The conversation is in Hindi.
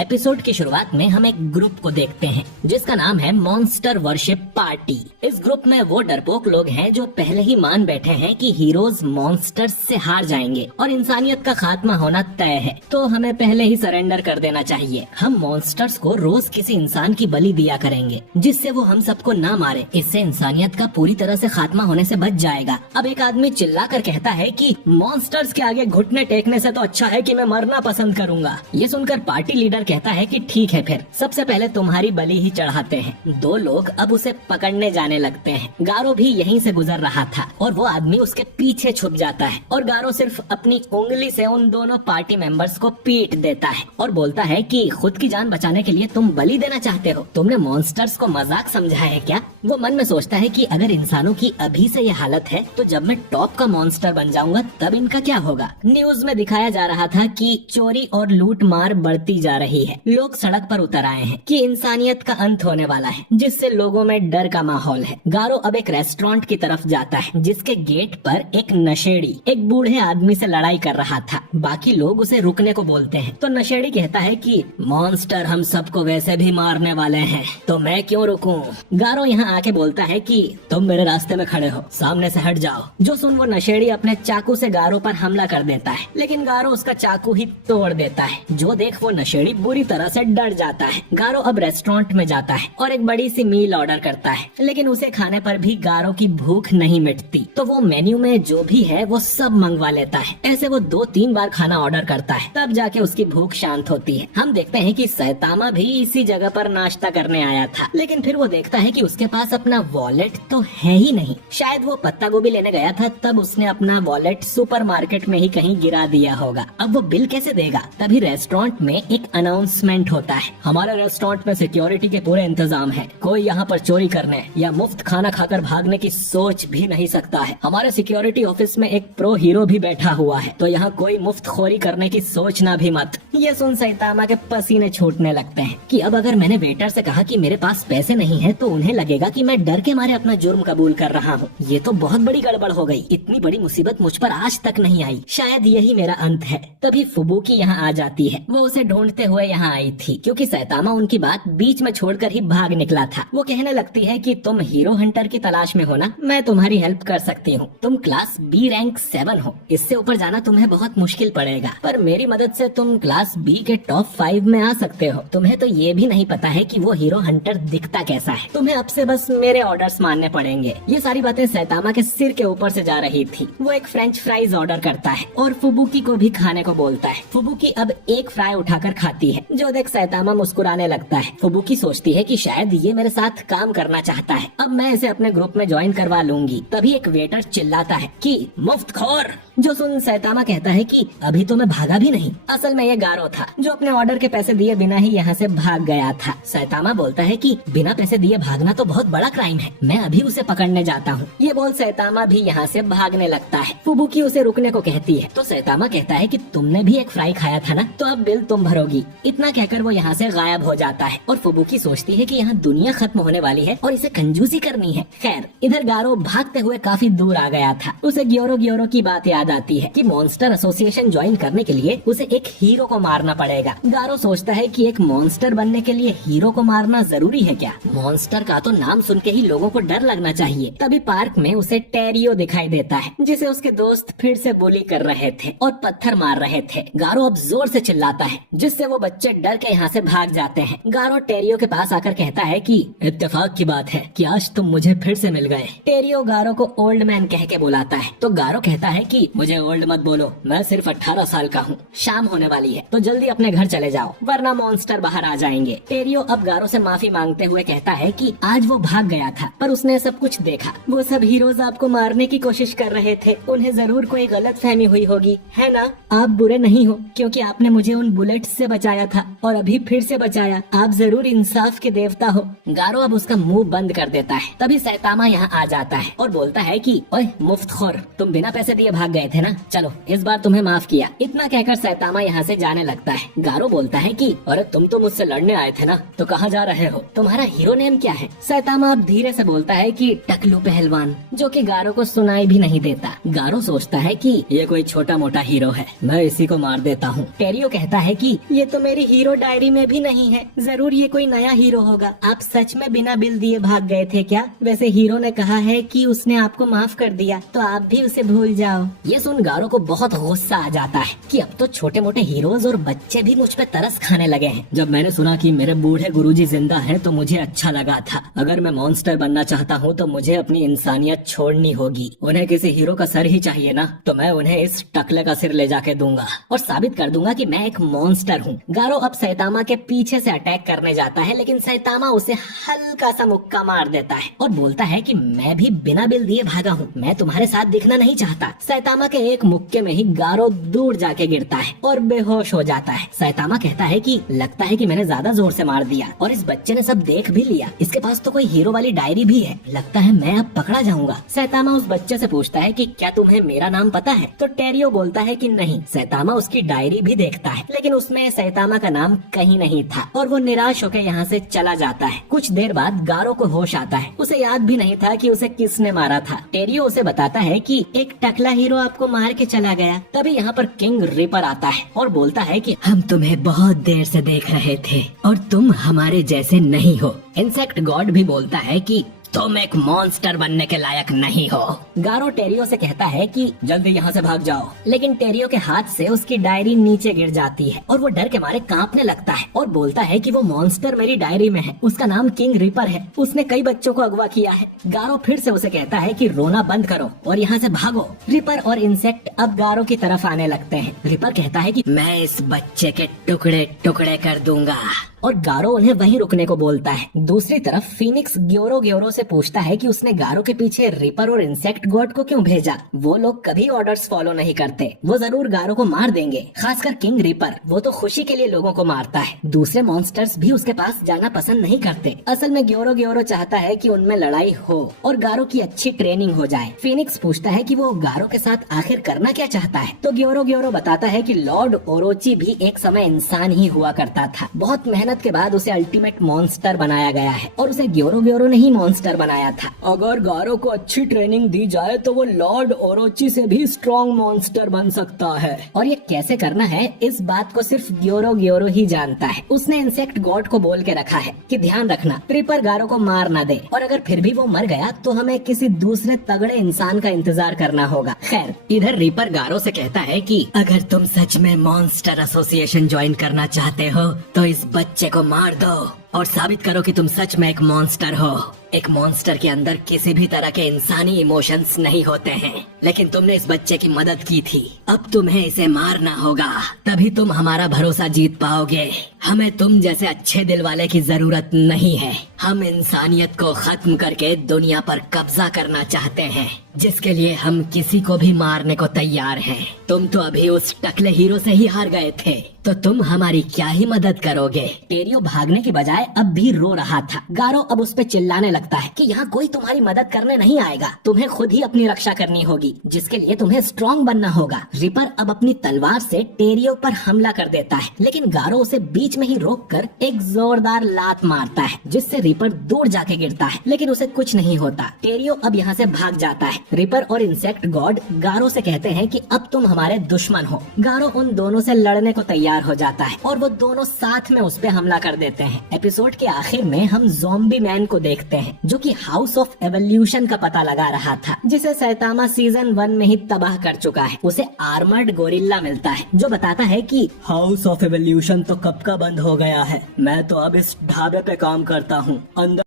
एपिसोड की शुरुआत में हम एक ग्रुप को देखते हैं जिसका नाम है मॉन्स्टर वर्शिप पार्टी। इस ग्रुप में वो डरपोक लोग हैं जो पहले ही मान बैठे हैं कि हीरोज मॉन्स्टर्स से हार जाएंगे और इंसानियत का खात्मा होना तय है, तो हमें पहले ही सरेंडर कर देना चाहिए। हम मॉन्स्टर्स को रोज किसी इंसान की बलि दिया करेंगे जिससे वो हम सबको ना मारे। इससे इंसानियत का पूरी तरह से खात्मा होने से बच जाएगा। अब एक आदमी चिल्लाकर कहता है कि मॉन्स्टर्स के आगे घुटने टेकने से तो अच्छा है कि मैं मरना पसंद करूंगा। ये सुनकर पार्टी लीडर कहता है कि ठीक है, फिर सबसे पहले तुम्हारी बलि ही चढ़ाते हैं। दो लोग अब उसे पकड़ने जाने लगते हैं। गारो भी यहीं से गुजर रहा था और वो आदमी उसके पीछे छुप जाता है और गारो सिर्फ अपनी उंगली से उन दोनों पार्टी मेंबर्स को पीट देता है और बोलता है कि खुद की जान बचाने के लिए तुम बलि देना चाहते हो? तुमने मॉन्स्टर्स को मजाक समझा है क्या? वो मन में सोचता है कि अगर इंसानों की अभी से ये हालत है तो जब मैं टॉप का मॉन्स्टर बन जाऊंगा तब इनका क्या होगा। न्यूज में दिखाया जा रहा था कि चोरी और लूट मार बढ़ती जा रही है। लोग सड़क पर उतर आए हैं कि इंसानियत का अंत होने वाला है, जिससे लोगों में डर का माहौल है। गारो अब एक रेस्टोरेंट की तरफ जाता है जिसके गेट पर एक नशेड़ी एक बूढ़े आदमी से लड़ाई कर रहा था। बाकी लोग उसे रुकने को बोलते हैं तो नशेड़ी कहता है कि मॉन्स्टर हम सबको वैसे भी मारने वाले हैं, तो मैं क्यों रुकूं? गारो यहाँ आके बोलता है कि तुम मेरे रास्ते में खड़े हो, सामने से हट जाओ। जो सुन वो नशेड़ी अपने चाकू से गारो पर हमला कर देता है, लेकिन गारो उसका चाकू ही तोड़ देता है। जो देख वो नशेड़ी बुरी तरह से डर जाता है। गारो अब रेस्टोरेंट में जाता है और एक बड़ी सी मील ऑर्डर करता है, लेकिन उसे खाने पर भी गारो की भूख नहीं मिटती, तो वो मेन्यू में जो भी है वो सब मंगवा लेता है। ऐसे वो 2-3 बार खाना ऑर्डर करता है, तब जाके उसकी भूख शांत होती है। हम देखते हैं कि सैतामा भी इसी जगह पर नाश्ता करने आया था, लेकिन फिर वो देखता है कि उसके पास अपना वॉलेट तो है ही नहीं। शायद वो पत्ता गोभी लेने गया था, तब उसने अपना वॉलेट सुपरमार्केट में ही कहीं गिरा दिया होगा। अब वो बिल कैसे देगा? तभी रेस्टोरेंट में एक अनाउंसमेंट होता है, हमारे रेस्टोरेंट में सिक्योरिटी के पूरे इंतजाम है, कोई यहाँ पर चोरी करने या मुफ्त खाना खाकर भागने की सोच भी नहीं सकता है। हमारे सिक्योरिटी ऑफिस में एक प्रो हीरो भी बैठा हुआ है, तो यहाँ कोई मुफ्त खोरी करने की सोचना भी मत। ये सुन सैतामा के पसीने छूटने लगते हैं कि अब अगर मैंने वेटर से कहा कि मेरे पास पैसे नहीं है तो उन्हें लगेगा कि मैं डर के मारे अपना जुर्म कबूल कर रहा हूँ। ये तो बहुत बड़ी गड़बड़ हो गई। इतनी बड़ी मुसीबत मुझ पर आज तक नहीं आई, शायद यही मेरा अंत है। तभी फुबुकी यहाँ आ जाती है। वो उसे ढूंढते हुए यहाँ आई थी क्योंकि सैतामा उनकी बात बीच में छोड़कर ही भाग निकला था। वो कहने लगती है कि तुम हीरो हंटर की तलाश में हो ना, मैं तुम्हारी हेल्प कर सकती हूँ। तुम क्लास बी रैंक 7 हो, इससे ऊपर जाना तुम्हें बहुत मुश्किल पड़ेगा, पर मेरी मदद से तुम क्लास बी के टॉप 5 में आ सकते हो। तुम्हें तो ये भी नहीं पता है कि वो हीरो हंटर दिखता कैसा है। तुम्हें अब से बस मेरे ऑर्डर्स मानने पड़ेंगे। ये सारी बातें सैतामा के सिर के ऊपर से जा रही थी। वो एक फ्रेंच फ्राइज ऑर्डर करता है और फुबुकी को भी खाने को बोलता है। फुबुकी अब एक फ्राई उठाकर खाती है। जो देख सैतामा मुस्कुराने लगता है। फुबुकी सोचती है कि शायद ये मेरे साथ काम करना चाहता है, अब मैं इसे अपने ग्रुप में ज्वाइन करवा लूंगी। तभी एक वेटर चिल्लाता है कि मुफ्तखोर। जो सुन सैतामा कहता है कि अभी तो मैं भागा भी नहीं, असल में ये गारो था जो अपने ऑर्डर के पैसे दिए बिना ही यहाँ से भाग गया था। सैतामा बोलता है कि बिना पैसे दिए भागना तो बहुत बड़ा क्राइम है, मैं अभी उसे पकड़ने जाता हूँ। ये बोल सैतामा भी यहाँ से भागने लगता है। फुबुकी उसे रुकने को कहती है तो सैतामा कहता है कि तुमने भी एक फ्राई खाया था ना, तो अब बिल तुम भरोगी। इतना कहकर वो यहाँ से गायब हो जाता है और फुबुकी सोचती है कि यहाँ दुनिया खत्म होने वाली है और इसे कंजूसी करनी है। खैर इधर गारो भागते हुए काफी दूर आ गया था। उसे ग्योरो ग्योरो की बात याद आती है कि मॉन्स्टर एसोसिएशन ज्वाइन करने के लिए उसे एक हीरो को मारना पड़ेगा। गारो सोचता है कि एक मॉन्स्टर बनने के लिए हीरो को मारना जरूरी है क्या? मॉन्स्टर का तो नाम सुन के ही लोगों को डर लगना चाहिए। तभी पार्क में उसे टेरियो दिखाई देता है जिसे उसके दोस्त फिर से बुली कर रहे थे और पत्थर मार रहे थे। गारो अब जोर से चिल्लाता है जिससे वो बच्चे डर के यहाँ से भाग जाते हैं। गारो टेरियो के पास आकर कहता है कि इत्तेफाक की बात है कि आज तुम मुझे फिर से मिल गए। टेरियो गारो को ओल्ड मैन कह के बुलाता है तो गारो कहता है कि मुझे ओल्ड मत बोलो, मैं सिर्फ 18 साल का हूँ। शाम होने वाली है तो जल्दी अपने घर चले जाओ वरना मॉन्स्टर बाहर आ जाएंगे। टेरियो अब गारो से माफी मांगते हुए कहता है कि आज वो भाग गया था पर उसने सब कुछ देखा। वो सब हीरोज आपको मारने की कोशिश कर रहे थे, उन्हें जरूर कोई गलत फहमी हुई होगी, है ना? आप बुरे नहीं हो क्योंकि आपने मुझे उन बुलेट से बचाया था और अभी फिर से बचाया। आप जरूर इंसाफ के देवता हो। गारो अब उसका मुंह बंद कर देता है। तभी सैतामा यहाँ आ जाता है और बोलता है कि ओए मुफ्तखोर, तुम बिना पैसे दिए भाग गए थे ना, चलो इस बार तुम्हें माफ किया। इतना कहकर सैतामा यहाँ से जाने लगता है। गारो बोलता है कि अरे तुम तो मुझसे लड़ने आए थे ना, तो कहाँ जा रहे हो? तुम्हारा हीरो नेम क्या है? सैतामा अब धीरे से बोलता है कि टकलू पहलवान, जो कि गारो को सुनाई भी नहीं देता। गारो सोचता है कि ये कोई छोटा मोटा हीरो है, मैं इसी को मार देता हूँ। टेरियो कहता है कि ये तो मेरी हीरो डायरी में भी नहीं है, जरूर ये कोई नया हीरो होगा। आप सच में बिना बिल दिए भाग गए थे क्या? वैसे हीरो ने कहा है कि उसने आपको माफ कर दिया, तो आप भी उसे भूल जाओ। ये सुन गारो को बहुत गुस्सा आ जाता है कि अब तो छोटे मोटे हीरोज और बच्चे भी मुझ पे तरस खाने लगे हैं। जब मैंने सुना कि मेरे बूढ़े गुरुजी जिंदा हैं तो मुझे अच्छा लगा था। अगर मैं मॉन्स्टर बनना चाहता हूँ तो मुझे अपनी इंसानियत छोड़नी होगी। उन्हें किसी हीरो का सर ही चाहिए ना, तो मैं उन्हें इस टकले का सिर ले जाके दूंगा और साबित कर दूंगा कि मैं एक मॉन्स्टर हूँ। गारो अब सैतामा के पीछे से अटैक करने जाता है, लेकिन सैतामा उसे हल्का सा मुक्का मार देता है और बोलता है कि मैं भी बिना बिल दिए भागा हूँ, मैं तुम्हारे साथ दिखना नहीं चाहता। सैतामा के एक मुक्के में ही गारो दूर जाके गिरता है और बेहोश हो जाता है। सैतामा कहता है कि लगता है कि मैंने ज्यादा जोर से मार दिया और इस बच्चे ने सब देख भी लिया। इसके पास तो कोई हीरो वाली डायरी भी है, लगता है मैं अब पकड़ा जाऊंगा। सैतामा उस बच्चे से पूछता है कि क्या तुम्हें मेरा नाम पता है? तो टेरियो बोलता है कि नहीं। सैतामा उसकी डायरी भी देखता है, लेकिन उसमें सैतामा का नाम कहीं नहीं था और वो निराश होकर यहाँ से चला जाता है। कुछ देर बाद गारो को होश आता है, उसे याद भी नहीं था कि उसे किसने मारा था। टेरियो उसे बताता है कि एक टकला हीरो आपको मार के चला गया। तभी यहाँ पर किंग रिपर आता है और बोलता है कि हम तुम्हें बहुत देर से देख रहे थे और तुम हमारे जैसे नहीं हो। इंसेक्ट गॉड भी बोलता है कि तुम एक मॉन्स्टर बनने के लायक नहीं हो। गारो टेरियो से कहता है कि जल्दी यहाँ से भाग जाओ, लेकिन टेरियो के हाथ से उसकी डायरी नीचे गिर जाती है और वो डर के मारे कांपने लगता है और बोलता है कि वो मॉन्स्टर मेरी डायरी में है, उसका नाम किंग रिपर है, उसने कई बच्चों को अगवा किया है। गारो फिर से उसे कहता है कि रोना बंद करो और यहाँ से भागो। रिपर और इंसेक्ट अब गारो की तरफ आने लगते हैं। रिपर कहता है कि मैं इस बच्चे के टुकड़े टुकड़े कर दूंगा और गारो उन्हें वहीं रुकने को बोलता है। दूसरी तरफ फीनिक्स ग्योरो से पूछता है कि उसने गारो के पीछे रिपर और इंसेक्ट गॉड को क्यों भेजा। वो लोग कभी ऑर्डर्स फॉलो नहीं करते, वो जरूर गारो को मार देंगे, खासकर किंग रिपर, वो तो खुशी के लिए लोगों को मारता है। दूसरे मॉन्स्टर्स भी उसके पास जाना पसंद नहीं करते। असल में ग्योरो चाहता है कि उनमें लड़ाई हो और गारो की अच्छी ट्रेनिंग हो जाए। फीनिक्स पूछता है कि वो गारो के साथ आखिर करना क्या चाहता है, तो ग्योरो बताता है कि लॉर्ड ओरोची भी एक समय इंसान ही हुआ करता था। बहुत मेहनत के बाद उसे अल्टीमेट मॉन्स्टर बनाया गया है और उसे ग्योरो ने ही मॉन्स्टर बनाया था। अगर गारो को अच्छी ट्रेनिंग दी जाए तो वो लॉर्ड ओरोची से भी स्ट्रॉन्ग मॉन्स्टर बन सकता है। और ये कैसे करना है, इस बात को सिर्फ ग्योरो ही जानता है। उसने इंसेक्ट गॉड को बोल के रखा है कि ध्यान रखना रिपर गारो को मार ना दे, और अगर फिर भी वो मर गया तो हमें किसी दूसरे तगड़े इंसान का इंतजार करना होगा। खैर, इधर रिपर गारो से कहता है कि अगर तुम सच में मॉन्स्टर एसोसिएशन ज्वाइन करना चाहते हो तो इस बच्चे को मार दो और साबित करो कि तुम सच में एक मॉन्स्टर हो। एक मॉन्स्टर के अंदर किसी भी तरह के इंसानी इमोशंस नहीं होते हैं, लेकिन तुमने इस बच्चे की मदद की थी, अब तुम्हें इसे मारना होगा, तभी तुम हमारा भरोसा जीत पाओगे। हमें तुम जैसे अच्छे दिल वाले की जरूरत नहीं है, हम इंसानियत को खत्म करके दुनिया पर कब्जा करना चाहते हैं, जिसके लिए हम किसी को भी मारने को तैयार हैं। तुम तो अभी उस टकले हीरो से ही हार गए थे, तो तुम हमारी क्या ही मदद करोगे। टेरियो भागने की बजाय अब भी रो रहा था। गारो अब उस पे चिल्लाने लगता है कि यहाँ कोई तुम्हारी मदद करने नहीं आएगा, तुम्हें खुद ही अपनी रक्षा करनी होगी, जिसके लिए तुम्हें स्ट्रॉन्ग बनना होगा। रिपर अब अपनी तलवार से टेरियो पर हमला कर देता है, लेकिन गारो उसे बीच में ही रोककर एक जोरदार लात मारता है, जिससे रिपर दूर जाके गिरता है, लेकिन उसे कुछ नहीं होता। टेरियो अब यहाँ से भाग जाता है। रिपर और इंसेक्ट गॉड गारो से कहते हैं कि अब तुम हमारे दुश्मन हो। गारो उन दोनों से लड़ने को तैयार हो जाता है और वो दोनों साथ में उस पे हमला कर देते हैं। एपिसोड के आखिर में हम ज़ॉम्बी मैन को देखते हैं, जो कि हाउस ऑफ एवोल्यूशन का पता लगा रहा था, जिसे सैतामा सीजन 1 में ही तबाह कर चुका है। उसे आर्मर्ड गोरिल्ला मिलता है, जो बताता है कि हाउस ऑफ एवोल्यूशन तो कब का बंद हो गया है, मैं तो अब इस ढाबे पे काम करता हूँ, अंदर